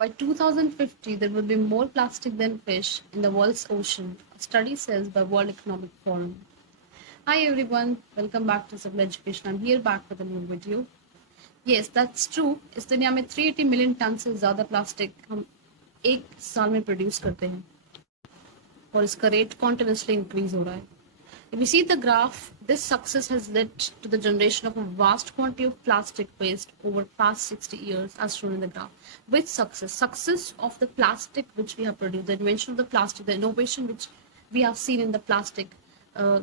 By 2050, there will be more plastic than fish in the world's ocean, a study says by World Economic Forum. Hi everyone, welcome back to Civil Education. I'm here back with a new video. Yes, that's true. इस दुनिया में 380 million ton से ज़्यादा plastic हम एक साल में produce करते हैं और इसका रेट कॉन्टिन्यूसली इंक्रीज हो रहा है. If you see the graph, this success has led to the generation of a vast quantity of plastic waste over past 60 years, as shown in the graph. With success of the plastic which we have produced, the invention of the plastic, the innovation which we have seen in the plastic uh,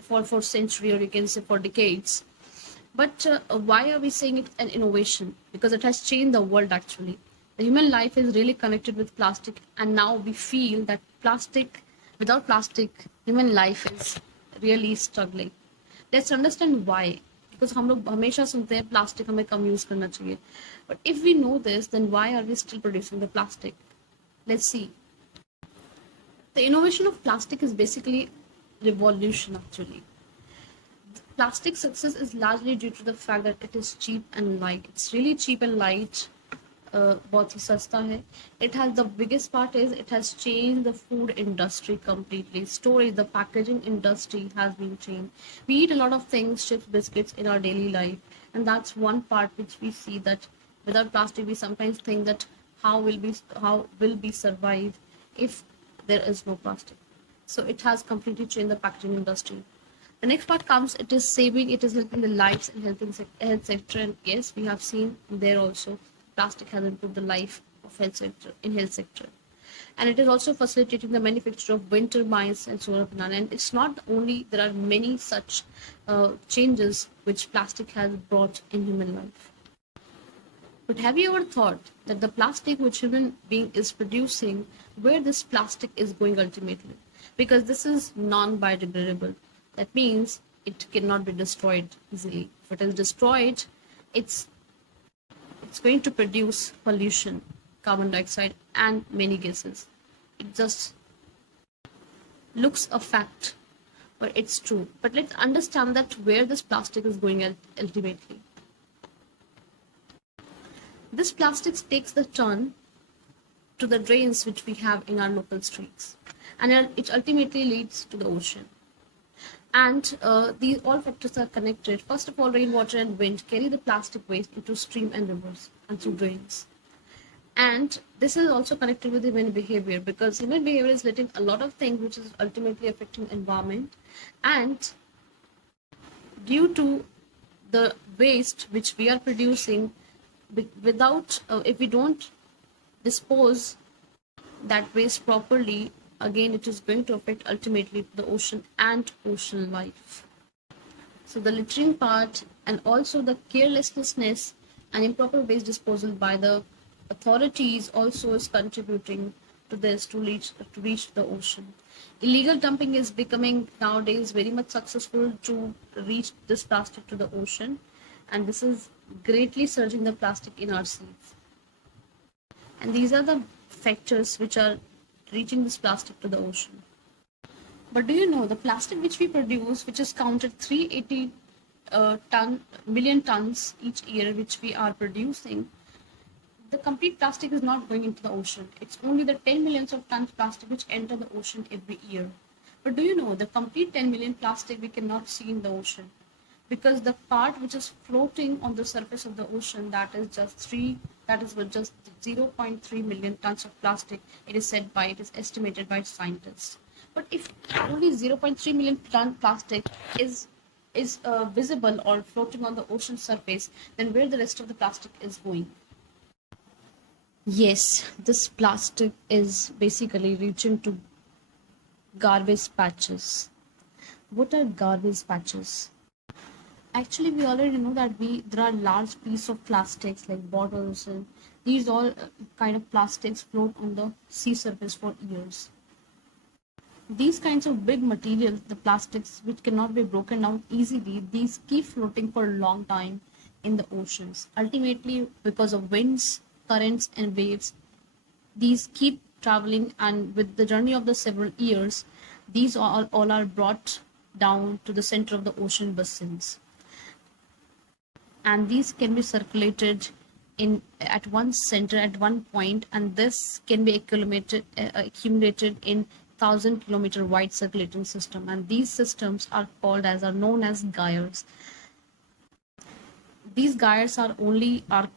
for century, or you can say for decades. But why are we saying it an innovation? Because it has changed the world actually. The human life is really connected with plastic, and now we feel that without plastic, human life is really struggling. Let's understand why. Because हम लोग हमेशा सुनते हैं plastic हमें कम use करना चाहिए. But if we know this, then why are we still producing the plastic? Let's see. The innovation of plastic is basically revolution actually. Plastic success is largely due to the fact that it is cheap and light. It's really cheap and light. बहुत ही सस्ता है. It has, the biggest part is it has changed the food industry completely. Storage, the packaging industry has been changed. We eat a lot of things, chips, biscuits in our daily life, and that's one part which we see that without plastic, we sometimes think that how will we survive if there is no plastic. So it has completely changed the packaging industry. The next part comes, it is saving, it is helping the lives and health sector, and yes, we have seen there also plastic has improved the life of health sector. And it is also facilitating the manufacture of wind turbines and solar panel. And it's not only, there are many such changes which plastic has brought in human life. But have you ever thought that the plastic which human being is producing, where this plastic is going ultimately? Because this is non-biodegradable. That means it cannot be destroyed easily. If it is destroyed, it's going to produce pollution, carbon dioxide, and many gases. It just looks a fact, but it's true. But let's understand that where this plastic is going ultimately. This plastic takes the turn to the drains which we have in our local streets, and it ultimately leads to the ocean. And these all factors are connected. First of all, rainwater and wind carry the plastic waste into stream and rivers and through drains. And this is also connected with human behavior, because human behavior is letting a lot of things which is ultimately affecting environment. And due to the waste which we are producing, without if we don't dispose that waste properly, again it is going to affect ultimately the ocean and ocean life. So the littering part and also the carelessness and improper waste disposal by the authorities also is contributing to this, to reach the ocean. Illegal dumping is becoming nowadays very much successful to reach this plastic to the ocean, and this is greatly surging the plastic in our seas. And these are the factors which are reaching this plastic to the ocean. But do you know the plastic which we produce, which is counted 380 million tons each year, which we are producing, the complete plastic is not going into the ocean. It's only the 10 millions of tons plastic which enter the ocean every year. But do you know the complete 10 million plastic we cannot see in the ocean, because the part which is floating on the surface of the ocean, that is just 0.3 million tons of plastic. It is estimated by scientists. But if only 0.3 million ton plastic is visible or floating on the ocean surface, then where the rest of the plastic is going? Yes, this plastic is basically reaching to garbage patches. What are garbage patches? Actually, we already know that there are large pieces of plastics like bottles, and these all kind of plastics float on the sea surface for years. These kinds of big materials, the plastics which cannot be broken down easily, these keep floating for a long time in the oceans. Ultimately, because of winds, currents, and waves, these keep traveling, and with the journey of the several years, these all are brought down to the center of the ocean basins. And these can be circulated in at one center at one point, and this can be accumulated in 1,000 kilometer wide circulating system, and these systems are known as gyres. These gyres are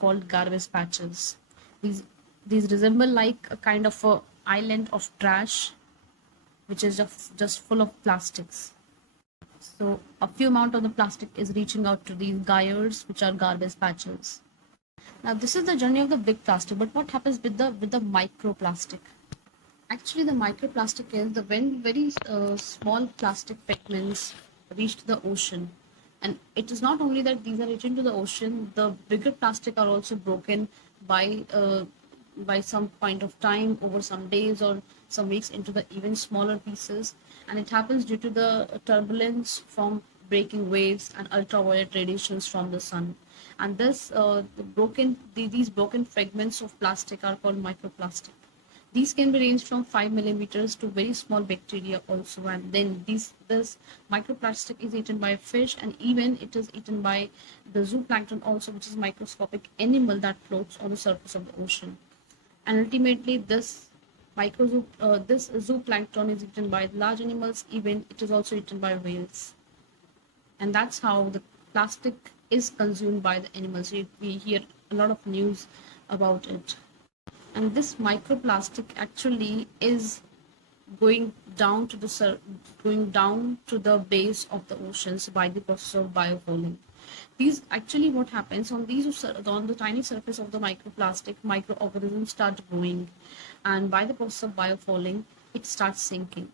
called garbage patches. These these resemble like a kind of a island of trash which is just full of plastics. So a few amount of the plastic is reaching out to these gyres, which are garbage patches. Now this is the journey of the big plastic, but what happens with the microplastic? Actually, the microplastic is the when very small plastic fragments reach the ocean, and it is not only that these are reaching to the ocean. The bigger plastic are also broken by by some point of time over some days or some weeks into the even smaller pieces, and it happens due to the turbulence from breaking waves and ultraviolet radiations from the sun. And these broken fragments of plastic are called microplastic. These can be ranged from 5 millimeters to very small bacteria also, and then this microplastic is eaten by fish, and even it is eaten by the zooplankton also, which is microscopic animal that floats on the surface of the ocean. And ultimately, this zooplankton is eaten by large animals. Even it is also eaten by whales, and that's how the plastic is consumed by the animals. We hear a lot of news about it. And this microplastic actually is going down to the base of the oceans by the process of biofouling. These actually what happens on the tiny surface of the microplastic, microorganisms start growing, and by the process of biofouling, it starts sinking.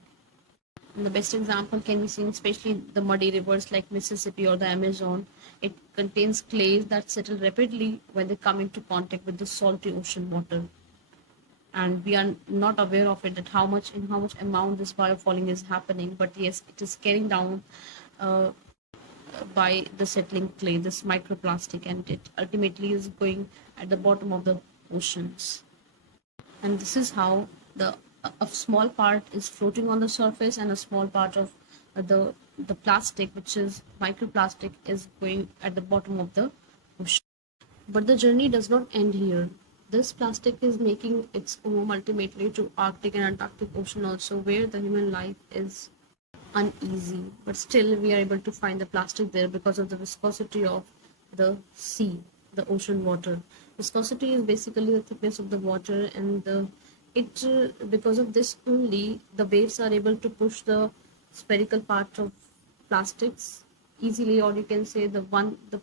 And the best example can be seen, especially the muddy rivers like Mississippi or the Amazon. It contains clays that settle rapidly when they come into contact with the salty ocean water, and we are not aware of it, that in how much amount this biofouling is happening. But yes, it is carrying down uh, by the settling clay, this microplastic, and it ultimately is going at the bottom of the oceans. And this is how a small part is floating on the surface, and a small part of the plastic, which is microplastic, is going at the bottom of the ocean. But the journey does not end here. This plastic is making its home ultimately to Arctic and Antarctic Ocean also, where the human life is uneasy. But still, we are able to find the plastic there because of the viscosity of the sea, the ocean water. Viscosity is basically the thickness of the water, and because of this only, the waves are able to push the spherical part of plastics easily, or you can say the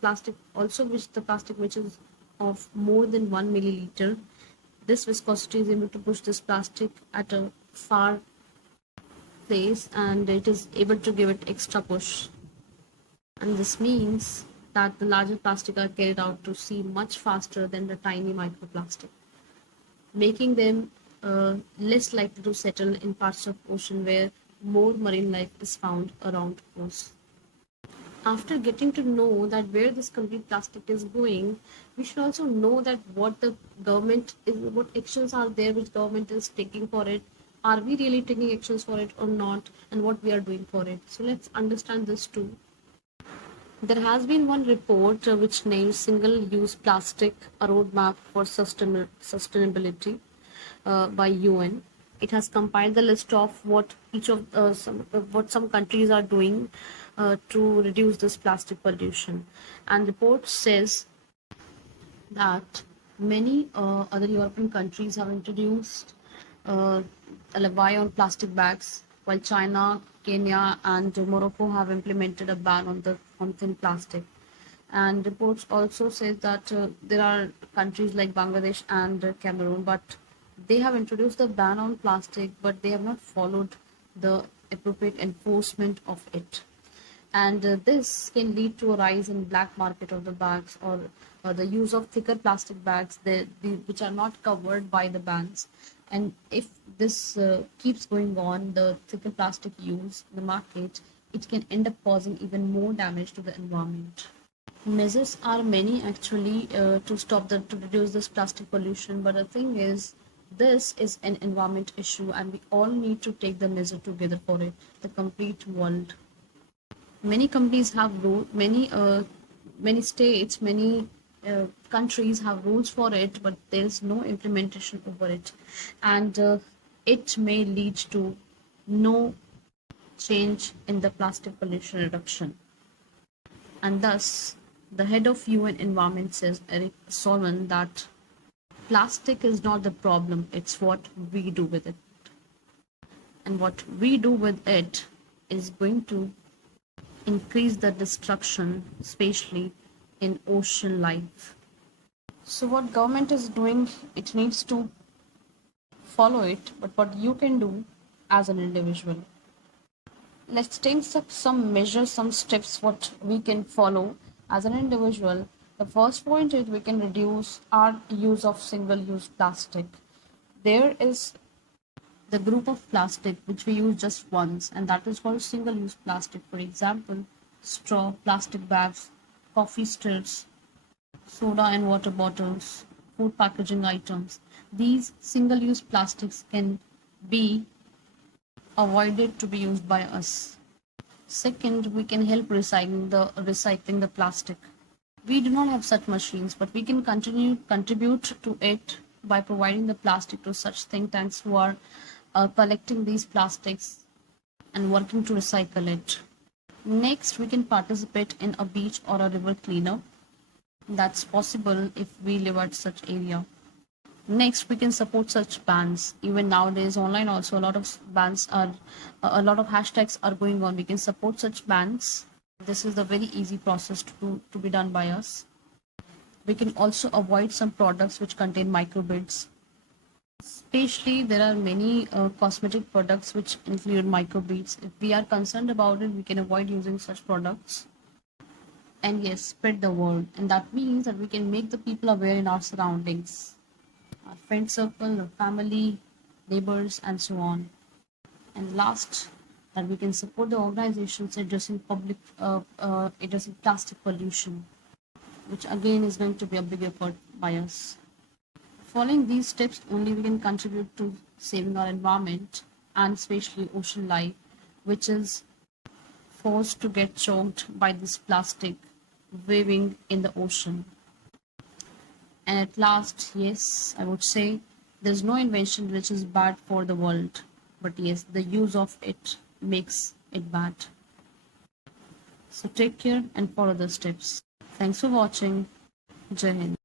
plastic also, which the plastic which is of more than 1 milliliter. This viscosity is able to push this plastic at a far place, and it is able to give it extra push. And this means that the larger plastic are carried out to sea much faster than the tiny microplastic, making them less likely to settle in parts of ocean where more marine life is found around coast. After getting to know that where this complete plastic is going, we should also know that what actions are there which government is taking for it. Are we really taking actions for it or not, and what we are doing for it? So let's understand this too. There has been one report which names single-use plastic a roadmap for sustainability by UN. It has compiled the list of what what some countries are doing to reduce this plastic pollution. And the report says that many other European countries have introduced a levy on plastic bags, while China, Kenya, and Morocco have implemented a ban on thin plastic. And reports also says that there are countries like Bangladesh and Cameroon, but they have introduced the ban on plastic, but they have not followed the appropriate enforcement of it. And this can lead to a rise in black market of the bags, or the use of thicker plastic bags which are not covered by the bans. And if this keeps going on, the thicker plastic use in the market, it can end up causing even more damage to the environment. Measures are many actually to reduce this plastic pollution, but the thing is, this is an environment issue, and we all need to take the measure together for it, the complete world. Many companies have many states, many countries have rules for it, but there is no implementation over it, and it may lead to no change in the plastic pollution reduction. And thus, the head of UN Environment says, Eric Solomon, that plastic is not the problem, it's what we do with it. And what we do with it is going to increase the destruction, especially in ocean life. So what government is doing, it needs to follow it, but what you can do as an individual. Let's take some measures, some steps what we can follow as an individual. The first point is we can reduce our use of single-use plastic. There is the group of plastic which we use just once, and that is called single-use plastic. For example, straw, plastic bags, coffee stirrers, soda and water bottles, food packaging items. These single-use plastics can be avoided to be used by us. Second, we can help recycling the plastic. We do not have such machines, but we can contribute to it by providing the plastic to such think tanks who are collecting these plastics and working to recycle it. Next, we can participate in a beach or a river cleanup. That's possible if we live at such area. Next, we can support such bans. Even nowadays, online also a lot of hashtags are going on. We can support such bans. This is the very easy process to be done by us. We can also avoid some products which contain microbeads. Especially, there are many cosmetic products which include microbeads. If we are concerned about it, we can avoid using such products. And yes, spread the word. And that means that we can make the people aware in our surroundings, our friend circle, our family, neighbors, and so on. And last, that we can support the organizations addressing addressing plastic pollution, which again is going to be a big effort by us. Following these steps, only we can contribute to saving our environment and especially ocean life, which is forced to get choked by this plastic waving in the ocean. And at last, yes, I would say there's no invention which is bad for the world, but yes, the use of it makes it bad. So take care and follow the steps. Thanks for watching. Jai Hind.